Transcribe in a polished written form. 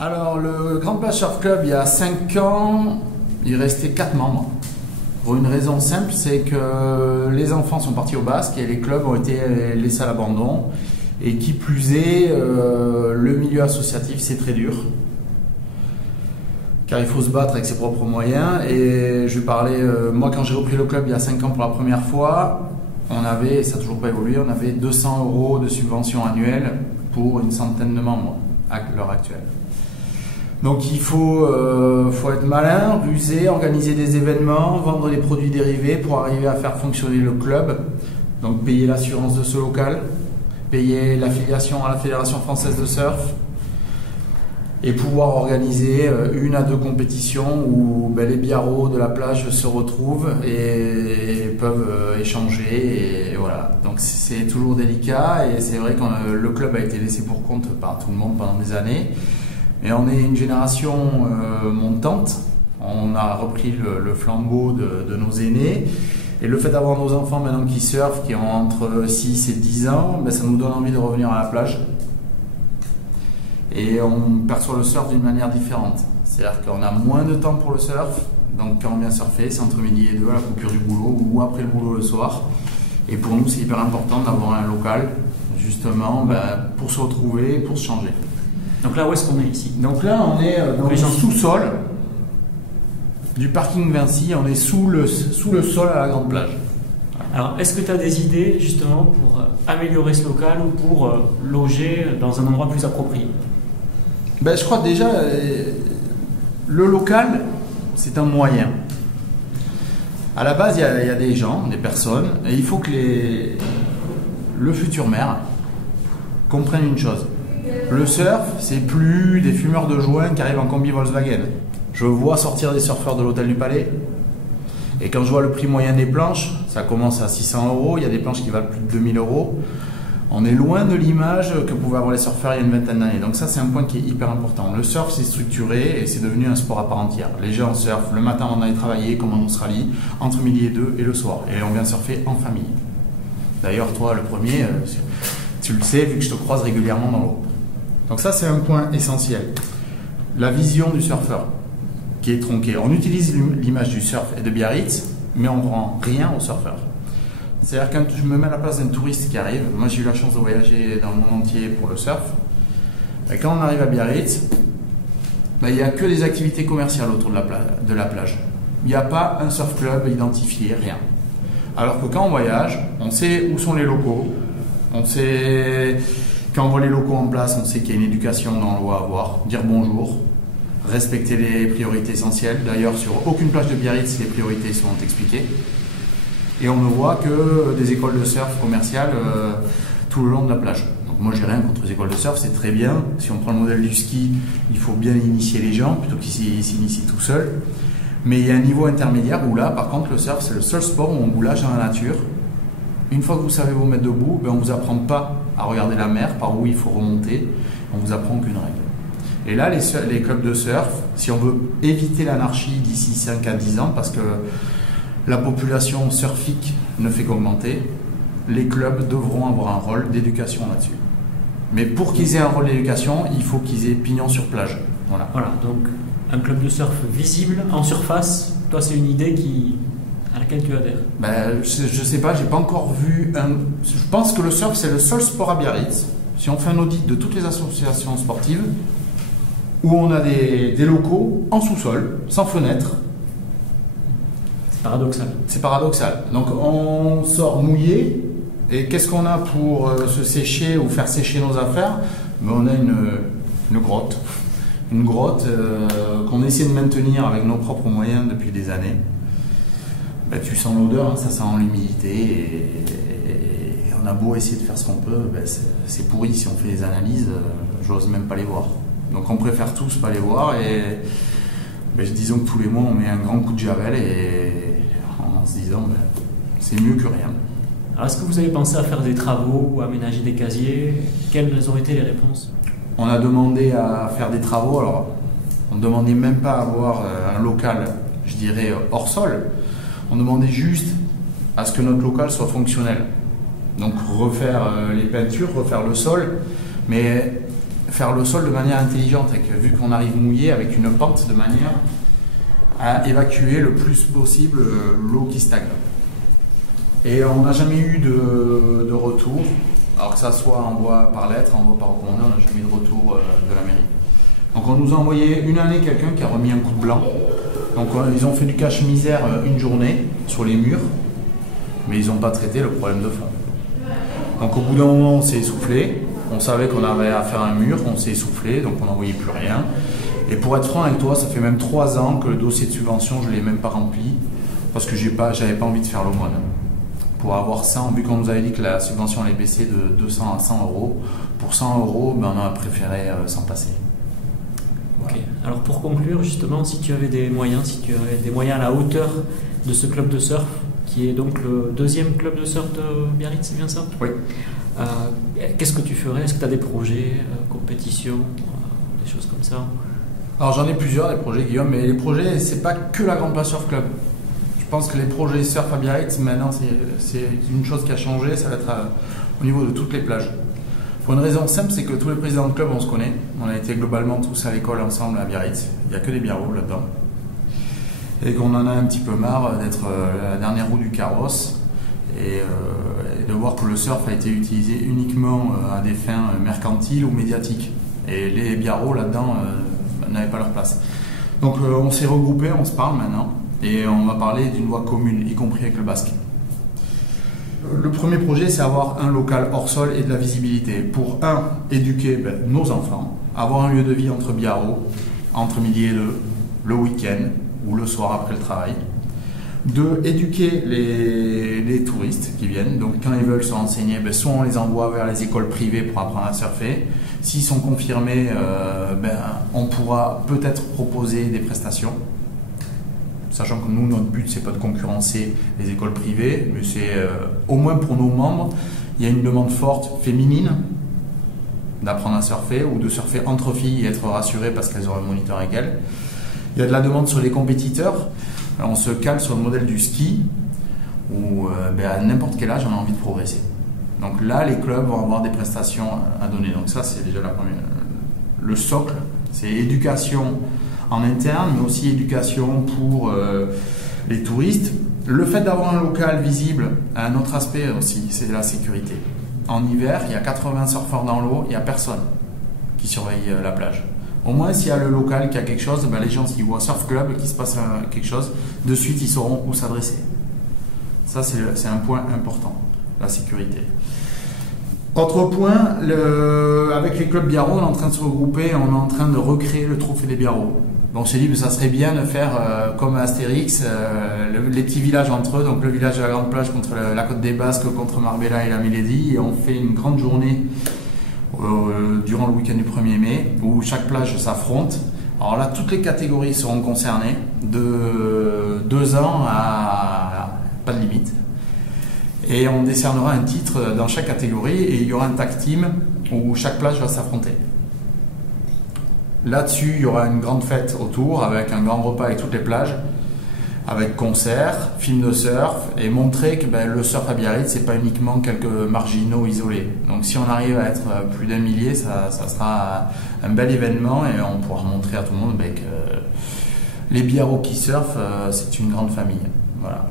Alors, le Grande Plage Surf Club, il y a 5 ans, il restait 4 membres. Pour une raison simple, c'est que les enfants sont partis au basque et les clubs ont été laissés à l'abandon. Et qui plus est, le milieu associatif, c'est très dur. Car il faut se battre avec ses propres moyens. Et je parlais, moi quand j'ai repris le club il y a 5 ans pour la première fois, on avait, et ça n'a toujours pas évolué, on avait 200 € de subvention annuelle pour une centaine de membres à l'heure actuelle. Donc il faut être malin, ruser, organiser des événements, vendre des produits dérivés pour arriver à faire fonctionner le club. Donc payer l'assurance de ce local, payer l'affiliation à la Fédération Française de Surf et pouvoir organiser 1 à 2 compétitions où les biarros de la plage se retrouvent et peuvent échanger. Et voilà. Donc c'est toujours délicat et c'est vrai que le club a été laissé pour compte par tout le monde pendant des années. Mais on est une génération montante, on a repris le flambeau de nos aînés. Et le fait d'avoir nos enfants maintenant qui surfent, qui ont entre 6 et 10 ans, ça nous donne envie de revenir à la plage. Et on perçoit le surf d'une manière différente. C'est-à-dire qu'on a moins de temps pour le surf. Donc quand on vient surfer, c'est entre midi et 2 à la coupure du boulot ou après le boulot le soir. Et pour nous, c'est hyper important d'avoir un local, justement, pour se retrouver, pour se changer. Donc là, où est-ce qu'on est ici? Donc là, on est dans le sous-sol du parking Vinci, on est sous le sol à la Grande Plage. Alors, est-ce que tu as des idées justement pour améliorer ce local ou pour loger dans un endroit plus approprié? Je crois déjà, le local, c'est un moyen. À la base, il y a des gens, des personnes, et il faut que le futur maire comprenne une chose. Le surf, c'est plus des fumeurs de joints qui arrivent en combi Volkswagen. Je vois sortir des surfeurs de l'Hôtel du Palais. Et quand je vois le prix moyen des planches, ça commence à 600 €. Il y a des planches qui valent plus de 2000 €. On est loin de l'image que pouvaient avoir les surfeurs il y a une vingtaine d'années. Donc ça, c'est un point qui est hyper important. Le surf, c'est structuré et c'est devenu un sport à part entière. Les gens surfent le matin avant d'aller travailler, comme en Australie, entre midi et 2 et le soir. Et on vient surfer en famille. D'ailleurs, toi, le premier, tu le sais, vu que je te croise régulièrement dans l'eau. Donc ça, c'est un point essentiel. La vision du surfeur, qui est tronquée. On utilise l'image du surf et de Biarritz, mais on ne rend rien au surfeur. C'est-à-dire quand je me mets à la place d'un touriste qui arrive, moi j'ai eu la chance de voyager dans le monde entier pour le surf, et quand on arrive à Biarritz, il n'y a que des activités commerciales autour de la plage. Il n'y a pas un surf club identifié, rien. Alors que quand on voyage, on sait où sont les locaux, on sait... Quand on voit les locaux en place, on sait qu'il y a une éducation dans l'eau à avoir, dire bonjour, respecter les priorités essentielles. D'ailleurs, sur aucune plage de Biarritz, les priorités sont expliquées. Et on ne voit que des écoles de surf commerciales tout le long de la plage. Donc moi, j'ai rien contre les écoles de surf, c'est très bien. Si on prend le modèle du ski, il faut bien initier les gens plutôt qu'ils s'initient tout seuls. Mais il y a un niveau intermédiaire où là, par contre, le surf, c'est le seul sport où on vous lâche dans la nature. Une fois que vous savez vous mettre debout, on ne vous apprend pas à regarder la mer, par où il faut remonter. On ne vous apprend aucune règle. Et là, les clubs de surf, si on veut éviter l'anarchie d'ici 5 à 10 ans, parce que la population surfique ne fait qu'augmenter, les clubs devront avoir un rôle d'éducation là-dessus. Mais pour qu'ils aient un rôle d'éducation, il faut qu'ils aient pignon sur plage. Voilà, donc un club de surf visible, en surface, toi c'est une idée à laquelle tu adhères? Je sais pas, j'ai pas encore vu un... Je pense que le surf, c'est le seul sport à Biarritz. Si on fait un audit de toutes les associations sportives, où on a des locaux en sous-sol, sans fenêtre. C'est paradoxal. C'est paradoxal. Donc on sort mouillé, et qu'est-ce qu'on a pour se sécher ou faire sécher nos affaires? On a une grotte. Une grotte qu'on essaie de maintenir avec nos propres moyens depuis des années. Tu sens l'odeur, ça sent l'humidité, et on a beau essayer de faire ce qu'on peut, c'est pourri. Si on fait des analyses, j'ose même pas les voir. Donc on préfère tous pas les voir, et disons que tous les mois on met un grand coup de javel, et en se disant c'est mieux que rien. Alors est-ce que vous avez pensé à faire des travaux ou à aménager des casiers? Quelles ont été les réponses? On a demandé à faire des travaux. Alors on ne demandait même pas à avoir un local, je dirais, hors sol. On demandait juste à ce que notre local soit fonctionnel. Donc refaire les peintures, refaire le sol, mais faire le sol de manière intelligente, et que, vu qu'on arrive mouillé, avec une pente de manière à évacuer le plus possible l'eau qui stagne. Et on n'a jamais eu de retour, alors que ça soit envoi par lettre, envoi par recommandé, on n'a jamais eu de retour de la mairie. Donc on nous a envoyé une année quelqu'un qui a remis un coup de blanc. Donc ils ont fait du cache-misère une journée sur les murs, mais ils n'ont pas traité le problème de fond. Donc au bout d'un moment on s'est essoufflé, on savait qu'on avait à faire un mur, on s'est essoufflé, donc on n'en voyait plus rien. Et pour être franc avec toi, ça fait même 3 ans que le dossier de subvention, je ne l'ai même pas rempli, parce que j'avais pas envie de faire l'aumône. Pour avoir 100, vu qu'on nous avait dit que la subvention allait baisser de 200 à 100 euros, pour 100 euros, ben on a préféré s'en passer. Ok. Alors pour conclure, justement, si tu avais des moyens, à la hauteur de ce club de surf, qui est donc le 2e club de surf de Biarritz, c'est bien ça? Oui. Qu'est-ce que tu ferais? Est-ce que tu as des projets, compétitions, des choses comme ça? Alors j'en ai plusieurs, des projets, Guillaume, mais les projets, c'est pas que la Grande Plage Surf Club. Je pense que les projets surf à Biarritz, maintenant, c'est une chose qui a changé, ça va être au niveau de toutes les plages. Pour une raison simple, c'est que tous les présidents de club, on se connaît. On a été globalement tous à l'école ensemble à Biarritz. Il n'y a que des biarros là-dedans. Et qu'on en a un petit peu marre d'être la dernière roue du carrosse et de voir que le surf a été utilisé uniquement à des fins mercantiles ou médiatiques. Et les biarros là-dedans n'avaient pas leur place. Donc on s'est regroupés, on se parle maintenant et on va parler d'une voie commune, y compris avec le basque. Le premier projet, c'est avoir un local hors sol et de la visibilité pour, éduquer nos enfants, avoir un lieu de vie entre biarros, entre midi et 2, le week-end ou le soir après le travail. 2, éduquer les touristes qui viennent. Donc quand ils veulent se renseigner, soit on les envoie vers les écoles privées pour apprendre à surfer. S'ils sont confirmés, on pourra peut-être proposer des prestations. Sachant que nous, notre but, c'est pas de concurrencer les écoles privées, mais c'est au moins pour nos membres, il y a une demande forte féminine d'apprendre à surfer ou de surfer entre filles et être rassurées parce qu'elles ont un moniteur avec elles. Il y a de la demande sur les compétiteurs. Alors, on se cale sur le modèle du ski où à n'importe quel âge, on a envie de progresser. Donc là, les clubs vont avoir des prestations à donner. Donc ça, c'est déjà la première. Le socle, c'est éducation en interne, mais aussi éducation pour les touristes. Le fait d'avoir un local visible a un autre aspect aussi, c'est la sécurité. En hiver, il y a 80 surfeurs dans l'eau, il n'y a personne qui surveille la plage. Au moins, s'il y a le local qui a quelque chose, les gens, s'ils voient Surf Club et qu'il se passe quelque chose, de suite, ils sauront où s'adresser. Ça, c'est un point important, la sécurité. Autre point, avec les clubs biarros, on est en train de se regrouper, on est en train de recréer le trophée des biarros. On s'est dit que ça serait bien de faire comme Astérix, les petits villages entre eux, donc le village de la Grande Plage contre la Côte des Basques, contre Marbella et la Mélédie, et on fait une grande journée durant le week-end du 1er mai, où chaque plage s'affronte. Alors là, toutes les catégories seront concernées, de 2 ans à pas de limite. Et on décernera un titre dans chaque catégorie, et il y aura un tag team où chaque plage va s'affronter. Là-dessus, il y aura une grande fête autour, avec un grand repas avec toutes les plages, avec concerts, films de surf, et montrer que le surf à Biarritz, c'est pas uniquement quelques marginaux isolés. Donc si on arrive à être plus d'1 millier, ça sera un bel événement, et on pourra montrer à tout le monde que les biarros qui surfent, c'est une grande famille. Voilà.